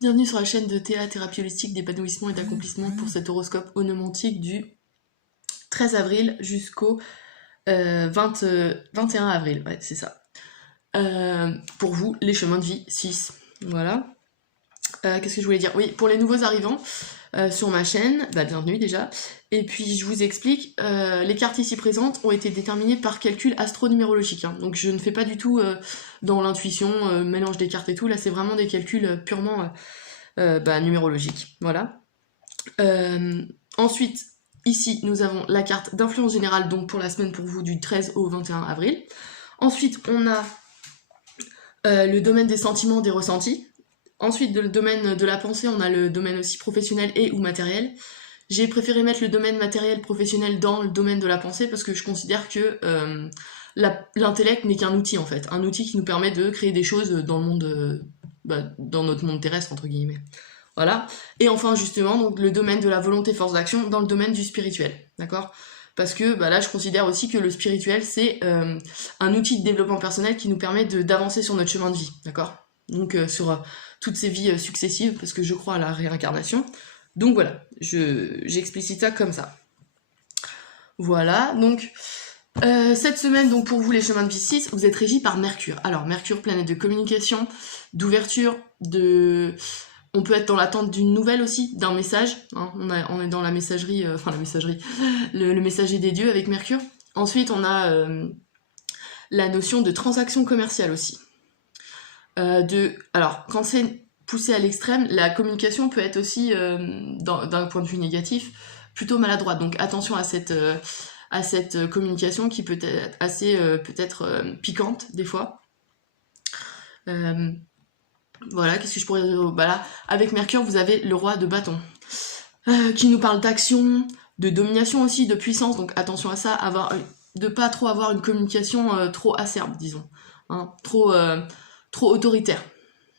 Bienvenue sur la chaîne de Théa, thérapie holistique d'épanouissement et d'accomplissement pour cet horoscope onomantique du 13 avril jusqu'au 21 avril. Ouais, c'est ça. Pour vous, les chemins de vie 6. Voilà. Qu'est-ce que je voulais dire? Oui, pour les nouveaux arrivants sur ma chaîne, bienvenue déjà. Et puis je vous explique, les cartes ici présentes ont été déterminées par calcul astronumérologique. Hein. Donc je ne fais pas du tout dans l'intuition, mélange des cartes et tout. Là, c'est vraiment des calculs purement numérologiques. Voilà. Ensuite, ici, nous avons la carte d'influence générale, donc pour la semaine pour vous du 13 au 21 avril. Ensuite, on a le domaine des sentiments, des ressentis. Ensuite, le domaine de la pensée, on a le domaine aussi professionnel et ou matériel. J'ai préféré mettre le domaine matériel professionnel dans le domaine de la pensée parce que je considère que l'intellect n'est qu'un outil en fait. Un outil qui nous permet de créer des choses dans le monde, dans notre monde terrestre entre guillemets. Voilà. Et enfin justement, donc le domaine de la volonté force d'action dans le domaine du spirituel. D'accord ? Parce que là, je considère aussi que le spirituel, c'est un outil de développement personnel qui nous permet d'avancer sur notre chemin de vie. D'accord ? Donc sur toutes ces vies successives, parce que je crois à la réincarnation. Donc voilà, j'explicite ça comme ça. Voilà, donc cette semaine, donc pour vous les chemins de vie 6, vous êtes régis par Mercure. Alors Mercure, planète de communication, d'ouverture, on peut être dans l'attente d'une nouvelle aussi, d'un message. Hein. On est dans la messagerie, le messager des dieux avec Mercure. Ensuite, on a la notion de transaction commerciale aussi. Alors, quand c'est poussé à l'extrême, la communication peut être aussi, d'un point de vue négatif, plutôt maladroite. Donc attention à cette communication qui peut être assez piquante des fois. Voilà, qu'est-ce que je pourrais dire? Là, avec Mercure, vous avez le roi de bâton, qui nous parle d'action, de domination aussi, de puissance. Donc attention à ça, de pas trop avoir une communication trop acerbe, disons, hein, trop autoritaire,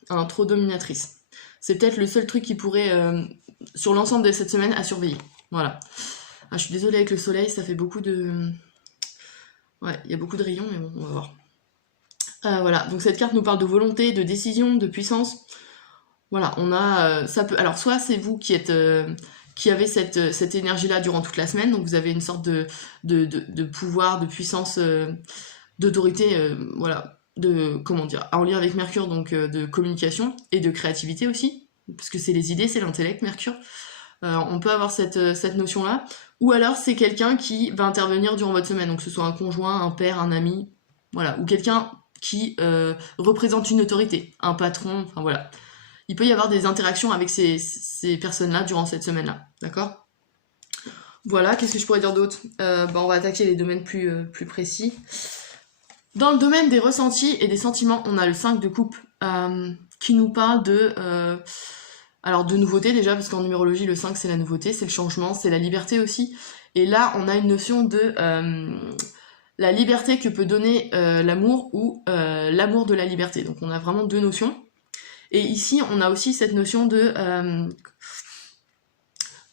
hein, trop dominatrice. C'est peut-être le seul truc qui pourrait, sur l'ensemble de cette semaine, à surveiller. Voilà. Ah, je suis désolée avec le soleil, ça fait beaucoup de... Ouais, il y a beaucoup de rayons, mais bon, on va voir. Voilà, donc cette carte nous parle de volonté, de décision, de puissance. Voilà, on a... ça peut... Alors, soit c'est vous qui êtes... qui avez cette énergie-là durant toute la semaine, donc vous avez une sorte de pouvoir, de puissance, d'autorité, voilà, en lien avec Mercure, donc de communication et de créativité aussi, parce que c'est les idées, c'est l'intellect, Mercure. On peut avoir cette notion-là. Ou alors c'est quelqu'un qui va intervenir durant votre semaine, donc que ce soit un conjoint, un père, un ami, voilà, ou quelqu'un qui représente une autorité, un patron, enfin voilà. Il peut y avoir des interactions avec ces personnes-là durant cette semaine-là, d'accord ? Voilà, qu'est-ce que je pourrais dire d'autre ? On va attaquer les domaines plus précis. Dans le domaine des ressentis et des sentiments, on a le 5 de coupe qui nous parle de nouveauté déjà, parce qu'en numérologie, le 5 c'est la nouveauté, c'est le changement, c'est la liberté aussi. Et là, on a une notion de la liberté que peut donner l'amour ou l'amour de la liberté. Donc on a vraiment deux notions. Et ici, on a aussi cette notion de...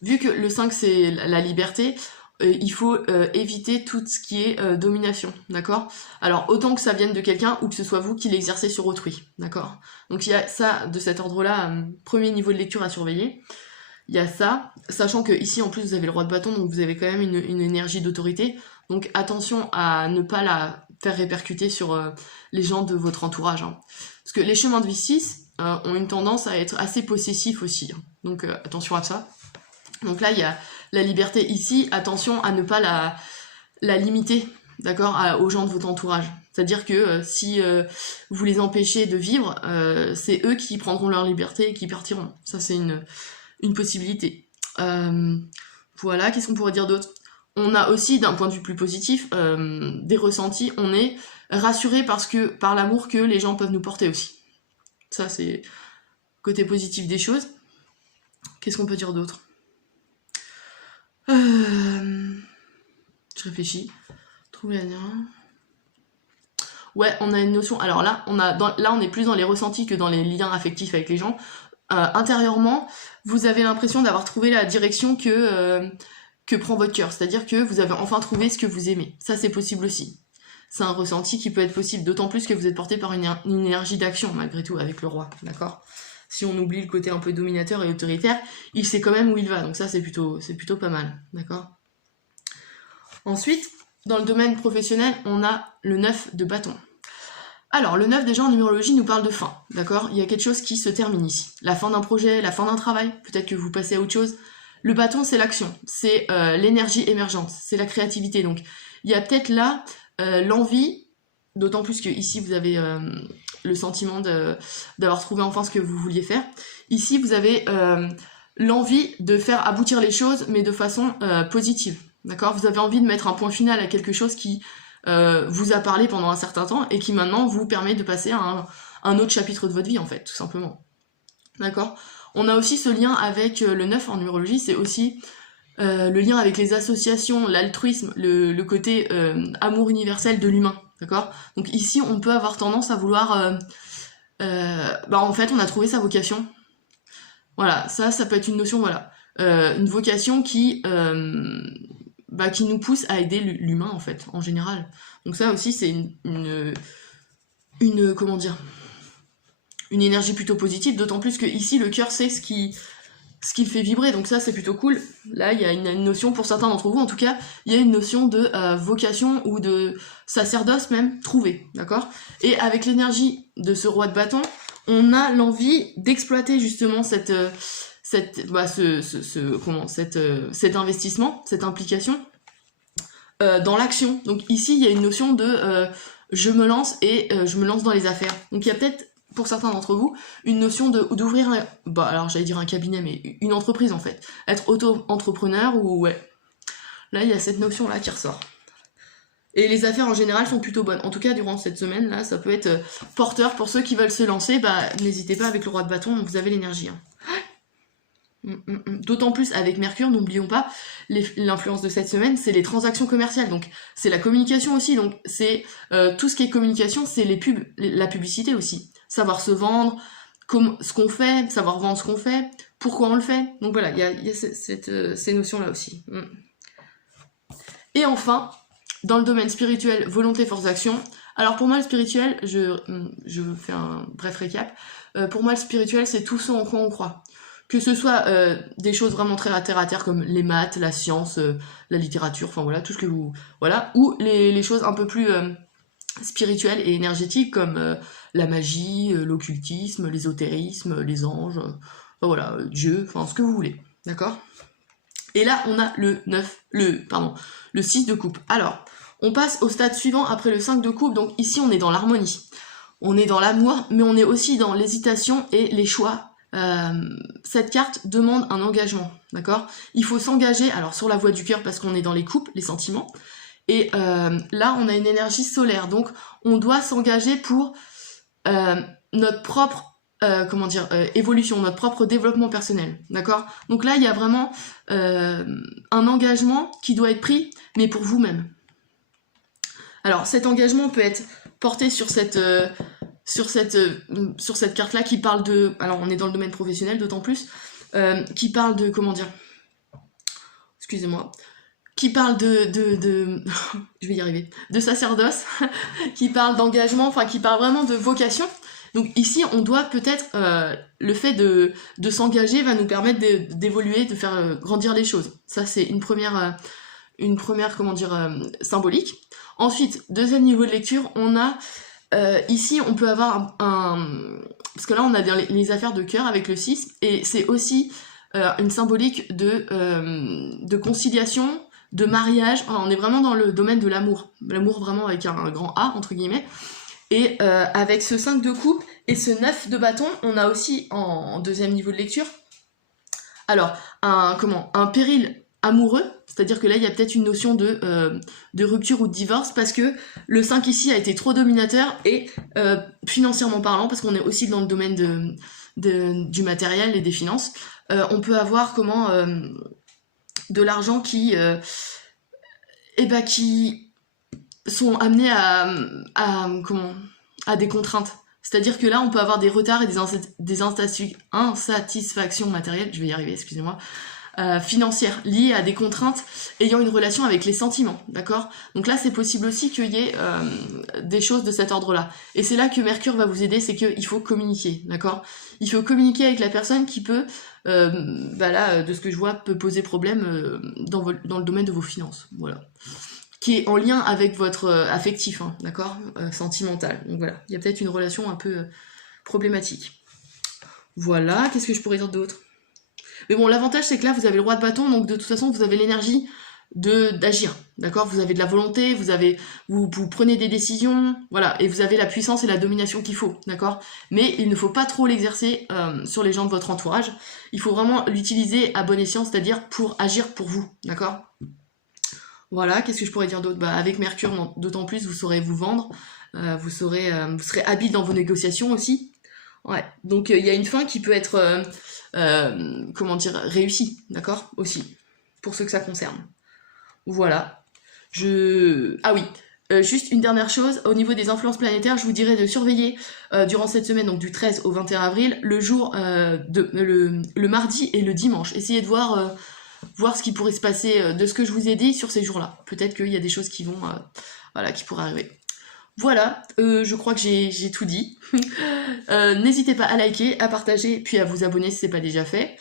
vu que le 5 c'est la liberté, il faut éviter tout ce qui est domination, d'accord ? Alors, autant que ça vienne de quelqu'un ou que ce soit vous qui l'exercez sur autrui, d'accord ? Donc il y a ça, de cet ordre-là, premier niveau de lecture à surveiller. Il y a ça, sachant que ici en plus vous avez le roi de bâton, donc vous avez quand même une énergie d'autorité. Donc attention à ne pas la faire répercuter sur les gens de votre entourage. Hein. Parce que les chemins de vie 6 ont une tendance à être assez possessifs aussi. Hein. Donc attention à ça. Donc là, il y a la liberté ici, attention à ne pas la limiter, d'accord, aux gens de votre entourage. C'est-à-dire que si vous les empêchez de vivre, c'est eux qui prendront leur liberté et qui partiront. Ça, c'est une possibilité. Voilà, qu'est-ce qu'on pourrait dire d'autre ? On a aussi, d'un point de vue plus positif, des ressentis. On est rassuré par l'amour que les gens peuvent nous porter aussi. Ça, c'est côté positif des choses. Qu'est-ce qu'on peut dire d'autre ? Je réfléchis. Trouver la dernière. Ouais, on a une notion. Alors là, on est plus dans les ressentis que dans les liens affectifs avec les gens. Intérieurement, vous avez l'impression d'avoir trouvé la direction que prend votre cœur. C'est-à-dire que vous avez enfin trouvé ce que vous aimez. Ça, c'est possible aussi. C'est un ressenti qui peut être possible, d'autant plus que vous êtes porté par une énergie d'action, malgré tout, avec le roi. D'accord ? si on oublie le côté un peu dominateur et autoritaire, il sait quand même où il va, donc ça c'est plutôt pas mal, d'accord. Ensuite, dans le domaine professionnel, on a le 9 de bâton. Alors, le 9 déjà en numérologie nous parle de fin, d'accord? Il y a quelque chose qui se termine ici. La fin d'un projet, la fin d'un travail, peut-être que vous passez à autre chose. Le bâton, c'est l'action, c'est l'énergie émergente, c'est la créativité. Donc, il y a peut-être là l'envie, d'autant plus que ici vous avez le sentiment d'avoir trouvé enfin ce que vous vouliez faire. Ici, vous avez l'envie de faire aboutir les choses, mais de façon positive, d'accord? Vous avez envie de mettre un point final à quelque chose qui vous a parlé pendant un certain temps et qui maintenant vous permet de passer à un autre chapitre de votre vie, en fait, tout simplement. D'accord? On a aussi ce lien avec le 9 en numérologie, c'est aussi le lien avec les associations, l'altruisme, le côté amour universel de l'humain, d'accord? Donc ici, on peut avoir tendance à vouloir... en fait, on a trouvé sa vocation. Voilà, ça peut être une notion, voilà. Une vocation qui nous pousse à aider l'humain, en fait, en général. Donc ça aussi, c'est une comment dire, une énergie plutôt positive, d'autant plus que ici, le cœur, c'est ce qui le fait vibrer, donc ça, c'est plutôt cool. Là, il y a une notion, pour certains d'entre vous, en tout cas, il y a une notion de vocation ou de sacerdoce même, trouvée, d'accord? Et avec l'énergie de ce roi de bâton, on a l'envie d'exploiter justement cet investissement, cette implication dans l'action. Donc ici, il y a une notion de je me lance et je me lance dans les affaires. Donc il y a peut-être, pour certains d'entre vous, une notion d'ouvrir, alors j'allais dire un cabinet, mais une entreprise en fait. Être auto-entrepreneur ou ouais. Là, il y a cette notion-là qui ressort. Et les affaires en général sont plutôt bonnes. En tout cas, durant cette semaine-là, ça peut être porteur pour ceux qui veulent se lancer. N'hésitez pas avec le roi de bâton, vous avez l'énergie. D'autant plus avec Mercure, n'oublions pas, l'influence de cette semaine, c'est les transactions commerciales, donc c'est la communication aussi, donc c'est tout ce qui est communication, c'est la publicité aussi. Savoir se vendre, ce qu'on fait, savoir vendre ce qu'on fait, pourquoi on le fait. Donc voilà, il y a ces notions-là aussi. Et enfin, dans le domaine spirituel, volonté, force d'action. Alors pour moi, le spirituel, je fais un bref récap. Pour moi, le spirituel, c'est tout ce en quoi on croit. Que ce soit des choses vraiment très terre à terre comme les maths, la science, la littérature, enfin voilà, tout ce que vous... Voilà, ou les choses un peu plus spirituelles et énergétiques comme la magie, l'occultisme, l'ésotérisme, les anges, enfin voilà, Dieu, enfin ce que vous voulez, d'accord? Et là, on a le 6 de coupe. Alors, on passe au stade suivant après le 5 de coupe, donc ici on est dans l'harmonie. On est dans l'amour, mais on est aussi dans l'hésitation et les choix. Cette carte demande un engagement, d'accord? Il faut s'engager, alors sur la voie du cœur parce qu'on est dans les coupes, les sentiments, et là on a une énergie solaire, donc on doit s'engager pour notre propre évolution, notre propre développement personnel, d'accord? Donc là il y a vraiment un engagement qui doit être pris, mais pour vous-même. Alors cet engagement peut être porté sur cette carte-là qui parle de... Alors, on est dans le domaine professionnel, d'autant plus. Qui parle de... Comment dire? Excusez-moi. Qui parle de je vais y arriver. De sacerdoce. Qui parle d'engagement. Enfin, qui parle vraiment de vocation. Donc ici, on doit peut-être... le fait de s'engager va nous permettre d'évoluer, de faire grandir les choses. Ça, c'est une première symbolique. Ensuite, deuxième niveau de lecture, on a... ici, on peut avoir parce que là, on a les affaires de cœur avec le 6, et c'est aussi une symbolique de conciliation, de mariage. Enfin, on est vraiment dans le domaine de l'amour. L'amour vraiment avec un grand A, entre guillemets. Et avec ce 5 de coupe et ce 9 de bâton, on a aussi, en deuxième niveau de lecture, alors, un péril amoureux, c'est-à-dire que là il y a peut-être une notion de rupture ou de divorce parce que le 5 ici a été trop dominateur et financièrement parlant, parce qu'on est aussi dans le domaine du matériel et des finances, on peut avoir de l'argent qui sont amenés à des contraintes. C'est-à-dire que là, on peut avoir des retards et des insatisfactions matérielles, je vais y arriver, excusez-moi, financières liées à des contraintes ayant une relation avec les sentiments, d'accord? Donc là, c'est possible aussi qu'il y ait des choses de cet ordre-là. Et c'est là que Mercure va vous aider, c'est qu'il faut communiquer, d'accord? Il faut communiquer avec la personne qui peut, là, de ce que je vois, peut poser problème dans le domaine de vos finances, voilà. Qui est en lien avec votre affectif, hein, d'accord? Sentimental. Donc voilà, il y a peut-être une relation un peu problématique. Voilà, qu'est-ce que je pourrais dire d'autre? Mais bon, l'avantage, c'est que là, vous avez le roi de bâton, donc de toute façon, vous avez l'énergie d'agir, d'accord? Vous avez de la volonté, vous prenez des décisions, voilà, et vous avez la puissance et la domination qu'il faut, d'accord? Mais il ne faut pas trop l'exercer sur les gens de votre entourage. Il faut vraiment l'utiliser à bon escient, c'est-à-dire pour agir pour vous, d'accord? Voilà, qu'est-ce que je pourrais dire d'autre? Bah, avec Mercure, d'autant plus, vous saurez vous vendre, vous serez habile dans vos négociations aussi. Ouais, donc il y a une fin qui peut être, comment dire, réussie, d'accord? Aussi, pour ceux que ça concerne. Voilà. Ah oui, juste une dernière chose, au niveau des influences planétaires, je vous dirais de surveiller durant cette semaine, donc du 13 au 21 avril, le jour le mardi et le dimanche. Essayez de voir ce qui pourrait se passer de ce que je vous ai dit sur ces jours-là. Peut-être qu'il y a des choses qui vont, qui pourraient arriver. Voilà, je crois que j'ai tout dit. N'hésitez pas à liker, à partager, puis à vous abonner si c'est pas déjà fait.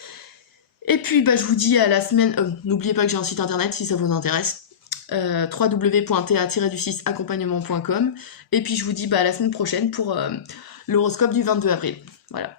Et puis je vous dis à la semaine. N'oubliez pas que j'ai un site internet si ça vous intéresse. www.ta-accompagnement.com. Et puis je vous dis à la semaine prochaine pour l'horoscope du 22 avril. Voilà.